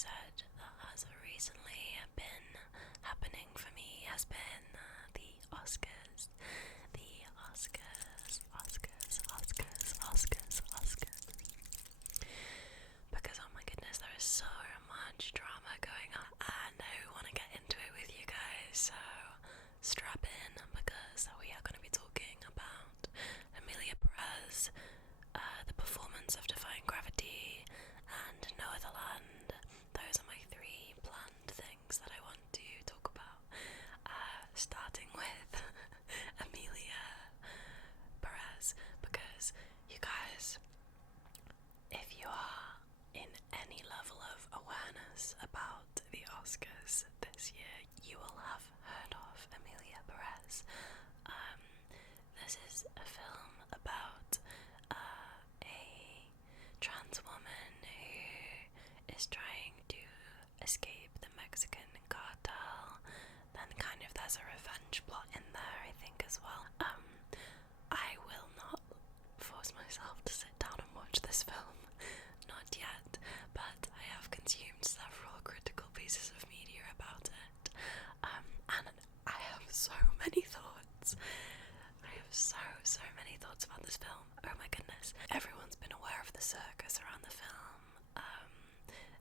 said that has recently been happening for me has been the Oscars. The Oscars, Oscars, Oscars, Oscars, Oscars. Because, oh my goodness, there is so much drama going on, and I want to get into it with you guys, so strap in, because we are going to be talking about Amelia Perez, the performance of Defying Gravity, and No Other Land. Those are my three planned things that I want to talk about, starting with Amelia Perez, because you guys, if you are in any level of awareness about the Oscars this year, you will have heard of Amelia Perez. This is a film about a trans woman who is trying to escape the Mexican cartel. Then kind of there's a revenge plot in there, I think, as well. I will not force myself to sit down and watch this film, not yet, but I have consumed several critical pieces of media about it, and I have so many thoughts. I have so many thoughts about this film. Oh my goodness. Everyone's been aware of the circus around the film.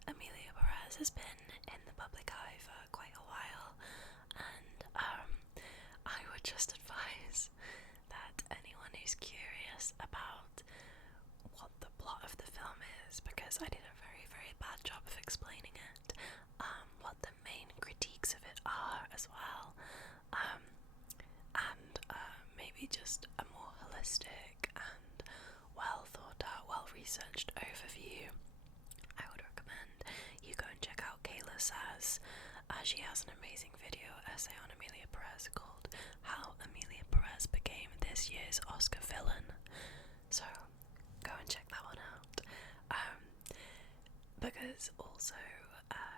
Amelia Perez has been in the public eye for quite a while, and I would just advise that anyone who's curious about what the plot of the film is, because I did a very bad job of explaining it, what the main critiques of it are as well, and maybe just a more holistic and well thought out, well researched overview, I would recommend you go and check out Kayla Says. She has an amazing video essay on Amelia Perez called How Amelia Perez Became This Year's Oscar Villain. So go and check that one out. Because also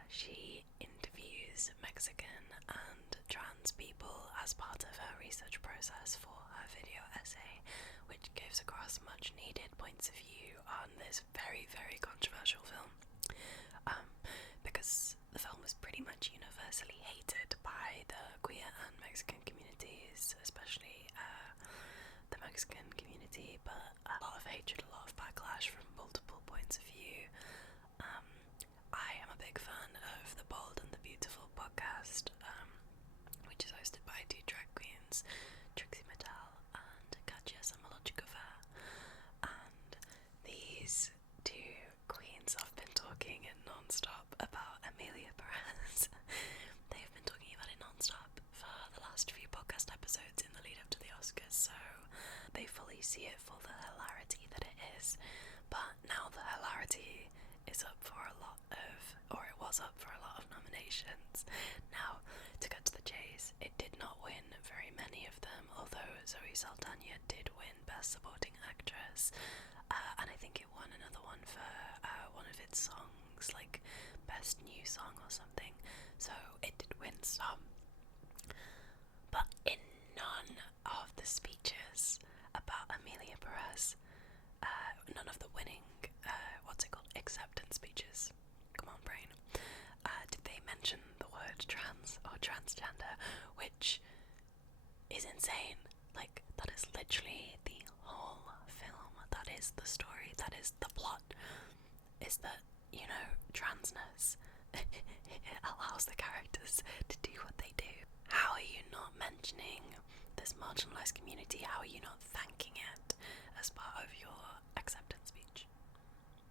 she interviews Mexican and trans people as part of her research process for her video essay, which gives across much needed points of view on this very controversial film. Because the film was pretty much universally hated by the queer and Mexican communities, especially the Mexican community, but a lot of hatred, a lot of backlash from multiple points of view. I am a big fan of the Bold and the Beautiful podcast, which is hosted by two drag queens, Trixie Mattel and Katja Samolochikova, and these two queens have been talking non-stop about Amelia Perez. They've been talking about it non-stop for the last few podcast episodes in the lead up to the Oscars, so they fully see it for the hilarity that it is. But now the hilarity is up for a lot of, or it was up for a lot of nominations. Now, to cut to the chase, it did not win very many of them, although Zoe Saldana did win Best Supporting Actress, and I think it won another one for one of its songs, like Best New Song or something, so it did win some. But in none of the speeches about Amelia Perez, none of the winning, acceptance speeches, come on brain, did they mention the word trans or transgender, which is insane. Like, that is literally the whole film, that is the story, that is the plot, is that, you know, transness it allows the characters to do what they do. How are you not mentioning this marginalised community? How are you not thanking it as part of your acceptance speech?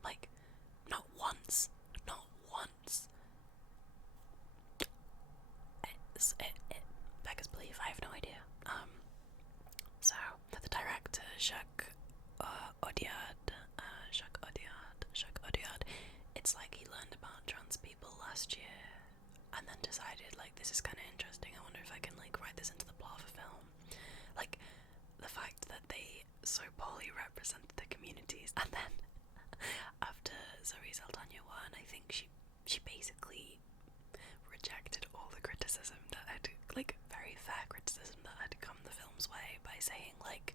Like, not once. It beggars belief. I have no idea. So the director Jacques Audiard, it's like he learned about trans people last year and then decided, like, this is kind of interesting. I wonder if I can, like, write this into the plot of a film. Like, the fact that they so poorly represented the communities, and then after Zoe Saldana won, I think she basically rejected all the criticism that had, like, very fair criticism that had come the film's way by saying, like,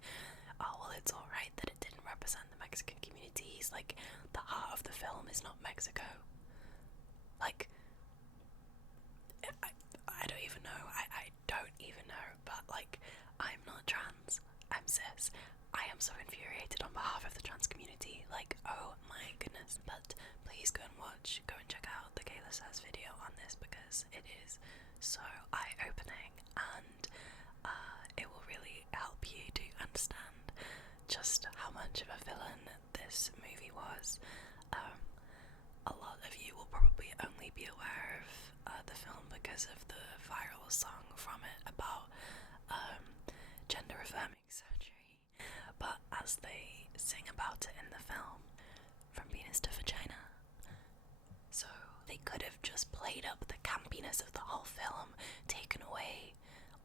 oh, well, it's alright that it didn't represent the Mexican communities, like, the heart of the film is not Mexico. Like, much go and check out the Kayla Says video on this, because it is so eye-opening, and it will really help you to understand just how much of a villain this movie was. A lot of you will probably only be aware of the film because of the viral song from it about gender-affirming surgery, but as they sing about it in the film, from penis to vagina, so they could have just played up the campiness of the whole film, taken away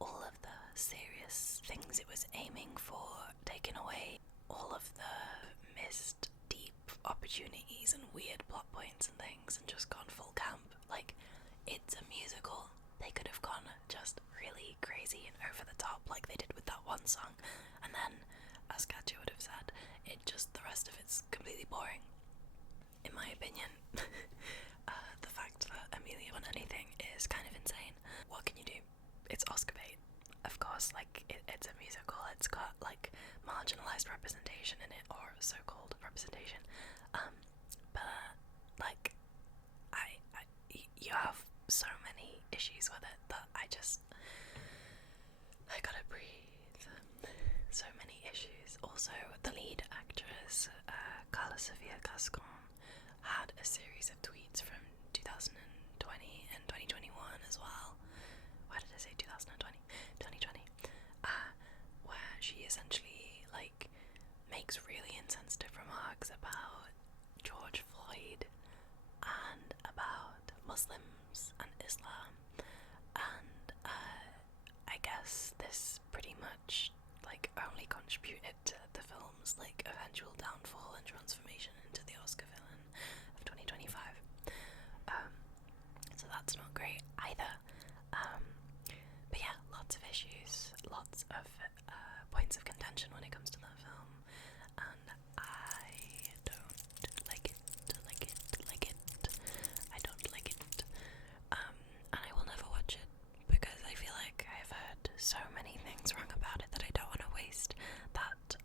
all of the serious things it was aiming for, taken away all of the missed deep opportunities and weird plot points and things, and just gone full camp. Like, it's a musical. They could have gone just really crazy and over the top like they did with that one song, and then, as Katja would have said, the rest of it's completely boring, in my opinion. The fact that Amelia won anything is kind of insane. What can you do? It's Oscar bait. Of course, like, it's a musical, it's got, like, marginalised representation in it, or so-called representation, but, like, you have so many issues with it that I gotta breathe. So many issues. Also, the lead actress, Carla Sofia Gascon, had a series of tweets from 2020 and 2021 as well. Why did I say 2020? 2020. Where she essentially, like, makes really insensitive remarks about George Floyd and about Muslims and Islam, and I guess this pretty much, like, only contributed to the film's, like, eventual downfall and transformation into the Oscar villain of 2025. So that's not great either. But yeah, lots of issues, lots of points of contention when it comes to that film, and I don't like it. I don't like it. And I will never watch it, because I feel like I've heard so many things wrong about it that I don't want to waste that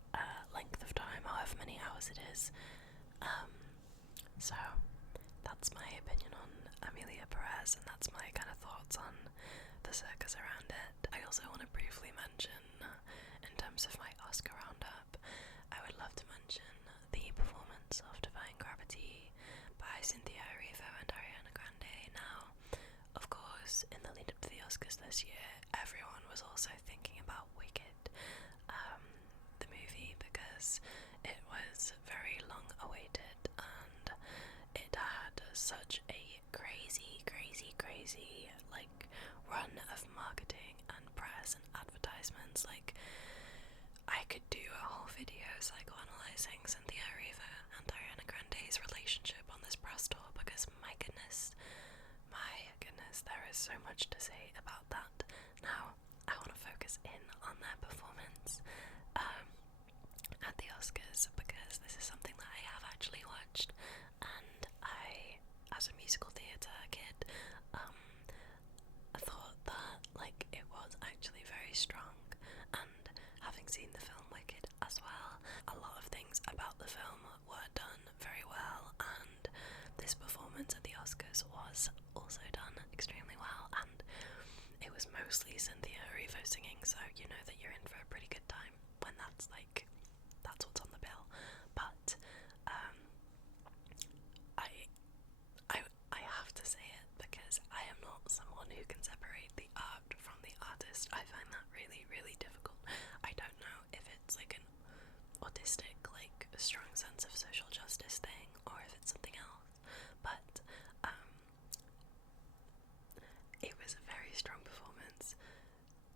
length of time, however many hours it is. So that's my opinion on Amelia Perez, and that's my kind of thoughts on the circus around it. I also want to briefly mention, in terms of my Oscar roundup, I would love to mention the performance of Defying Gravity by Cynthia Erivo and Ariana Grande. Now, of course, in the lead up to the Oscars this year, everyone was also thinking about Wicked, the movie, because it was very long awaited, and it had such a crazy, like, run of marketing and press and advertisements. Like, I could do a whole video psychoanalyzing Cynthia Erivo and Ariana Grande's relationship on this press tour, because my goodness, there is so much to say about that. Now, I want to focus in on their performance at the Oscars, because this is something that I have actually watched, and I, as a musical theatre kid, I thought that, like, it was actually very strong, and having seen the film Wicked as well, a lot of things about the film were done very well, and this performance at the Oscars was also done extremely well, and it was mostly Cynthia Erivo singing, so you know that you're in for a pretty good time when that's what's on the bill. But I have to say it, because I am not someone who can separate the art from the artist. I find that really, really difficult. I don't know if it's like an autistic, like, a strong sense of social justice thing, or if it's something else, but it was a very strong performance.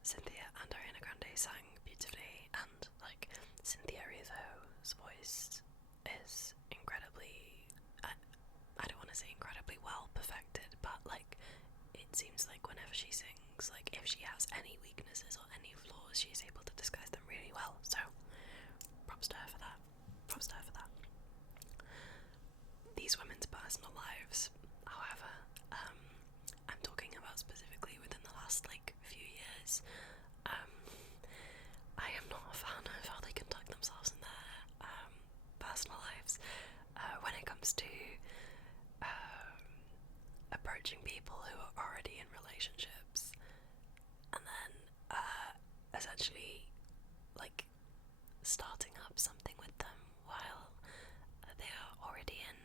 Cynthia and Ariana Grande sang beautifully, and, like, Cynthia Erivo's voice is incredibly, I don't want to say incredibly well perfected, but, like, it seems like whenever she sings, like, if she has any weaknesses or any flaws, she's able to disguise them really well. So props to her for that. These women's personal lives, however, I'm talking about specifically within the last, like, few years, I am not a fan of how they conduct themselves in their personal lives when it comes to approaching people who are already in relationships and then essentially like starting up something with them while they are already in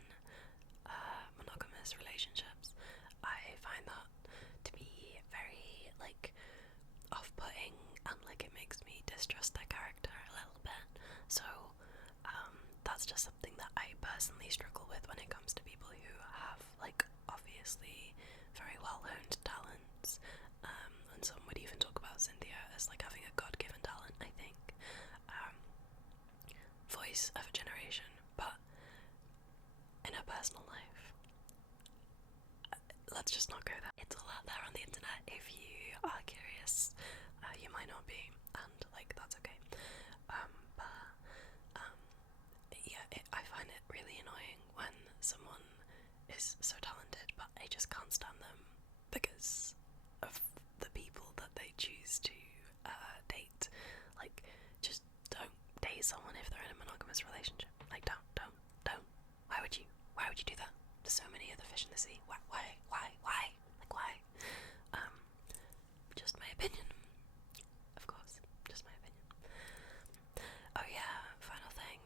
monogamous relationships. I find that to be very like off-putting, and like it makes me distrust their character a little bit. So that's just something that I personally struggle with when it comes to people who have like obviously very well-honed talents, and some would even talk about Cynthia as like having a God-given talent, I think. Voice of a generation, but in her personal life, let's just not go there. It's all out there on the internet. If you are curious, you might not be, and like that's okay. I find it really annoying when someone is so talented, but I just can't stand them because of the people that they choose to date. Like, just don't date someone if they're in a monogamous relationship. Like, don't. Why would you? Why would you do that? There's so many other fish in the sea. Why? Like, why? Just my opinion. Of course, just my opinion. Oh yeah, final thing.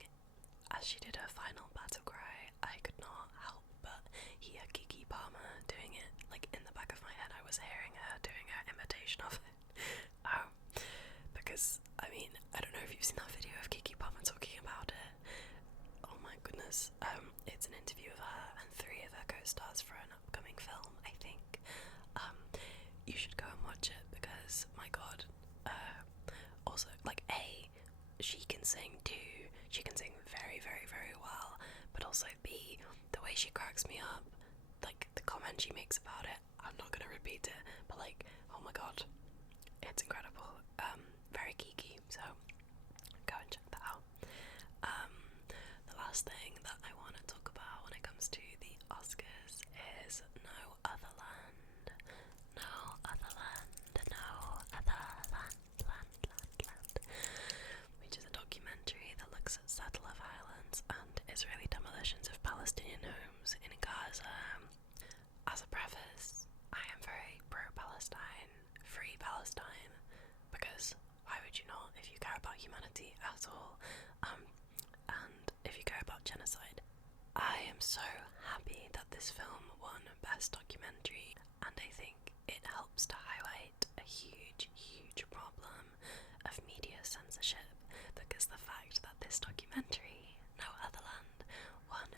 As she did her final battle cry, I could not help but hear Keke Palmer doing it. Like, in the back of my head, I was hearing her doing her imitation of it. Because, I mean, I don't know if you've seen that video of Keke Palmer talking about it. Oh my goodness. It's an interview of her and 3 of her co-stars for an upcoming film, I think. You should go and watch it because, my god. Also, like, she can sing too. She can sing very, very, very well. But also B, the way she cracks me up, like the comment she makes about it, I'm not gonna repeat it, but like, oh my god, it's incredible. Very geeky, so go and check that out. The last thing that I want to talk about when it comes to the Oscars is No Other Land, which is a documentary that looks at settler violence and Israeli demolitions of Palestinian homes in Gaza. As a preface, I am very pro-Palestine, free Palestine, because why would you not if you care about humanity at all, and if you care about genocide. I am so happy that this film won Best Documentary, and I think it helps to highlight a huge, huge problem of media censorship, because the fact that this documentary, No Other Land, won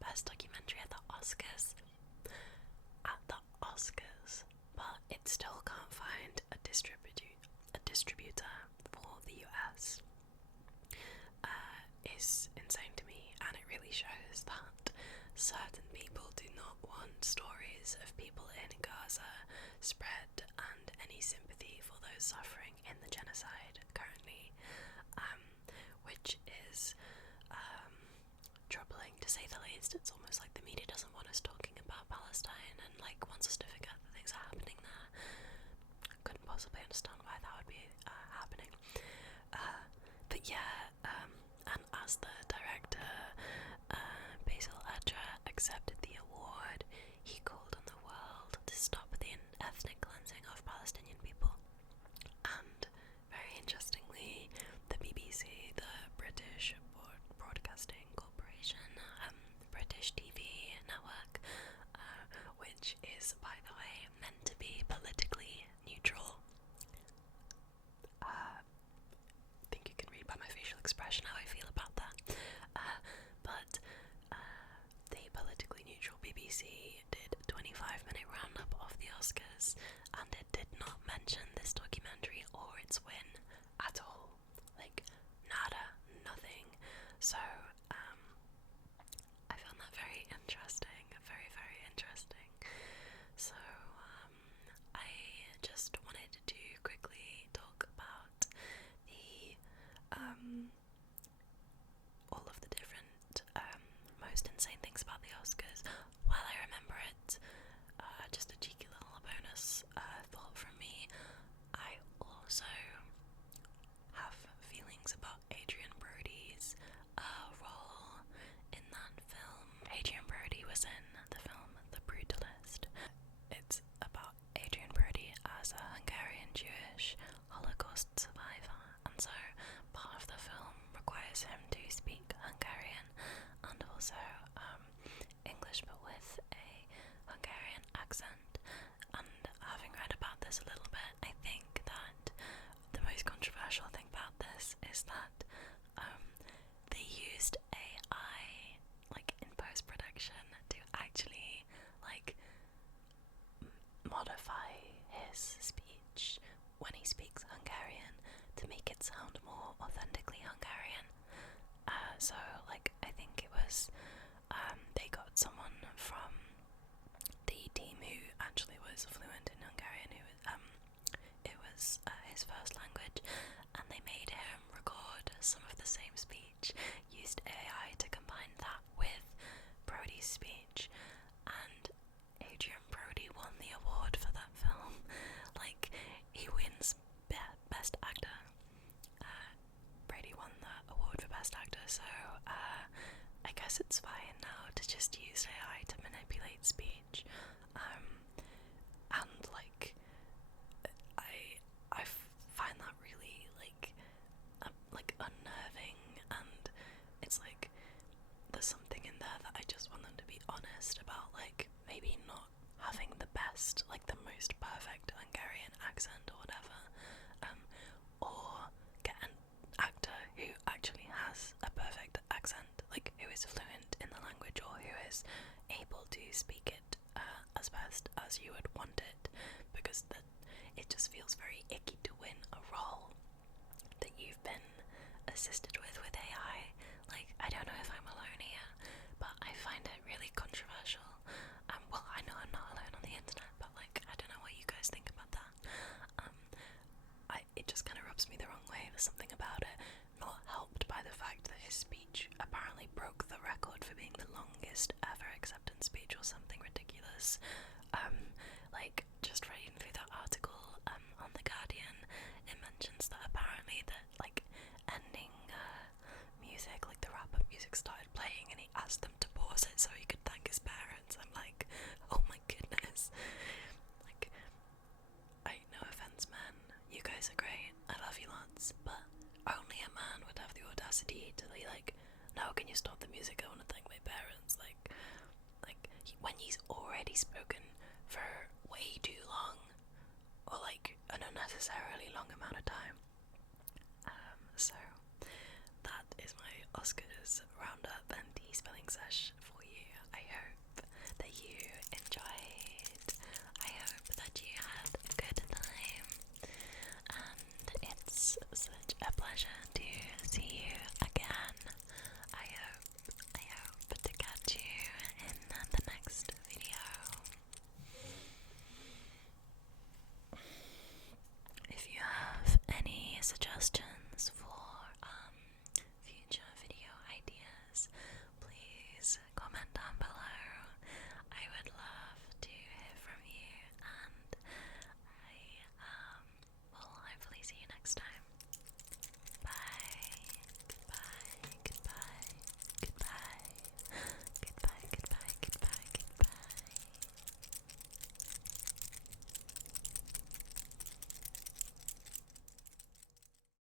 Best Documentary at the Oscars, but it still can't find a distributor for the US, is insane to me, and it really shows that certain people do not want stories of people in Gaza spread and any sympathy for those suffering in the genocide currently, which is troubling to say the least. It's almost like the media doesn't want us talking about Palestine and like wants us to forget that things are happening there. I couldn't possibly understand why that would be happening. But yeah, and as the director, Basil Adra, accepted the award, he called on the world to stop the ethnic cleansing of Palestinian people. And very interestingly, the BBC, the British Broadcasting Corporation, British TV, accent. And having read about this a little bit, I think that the most controversial thing about this is that they used AI like in post-production to actually like modify his speech when he speaks Hungarian to make it sound more authentically Hungarian. So like I think it was they got someone from the team who actually was fluent in Hungarian, who it was his first language, and they made him record some of the same speech, used AI to combine that with Brody's speech, and Adrian Brody won the award for that film. Like, he wins Best Actor. Brady won the award for Best Actor, so I guess it's fine now to just use AI to manipulate speech. And like, I find that really like unnerving, and it's like there's something in there that I just want them to be honest about, like maybe not having the best, like the most perfect Hungarian accent or whatever, or get an actor who actually has a perfect accent, like who is fluent in the language or who is able to speak it as best as you would want it, because it just feels very icky to win a role that you've been assisted with AI. Like, I don't know if I'm alone here, but I find it really controversial. Well, I know I'm not alone on the internet, but like, I don't know what you guys think about that. It just kind of rubs me the wrong way. There's something about it, not helped by the fact that his speech apparently broke the record for being the longest ever acceptance speech or something ridiculous. Like, just reading through that article on The Guardian, it mentions that apparently that like ending music, like the wrap-up music started playing and he asked them to pause it so he could thank his parents. I'm like, oh my goodness. Like, no offense, man, you guys are great, I love you lots, but only a man would have the audacity to be like, no, can you stop the music, I want to thank my parents. Like when he's already spoken for way too long, or like an unnecessarily long amount of time. So that is my Oscars roundup and tea spelling sesh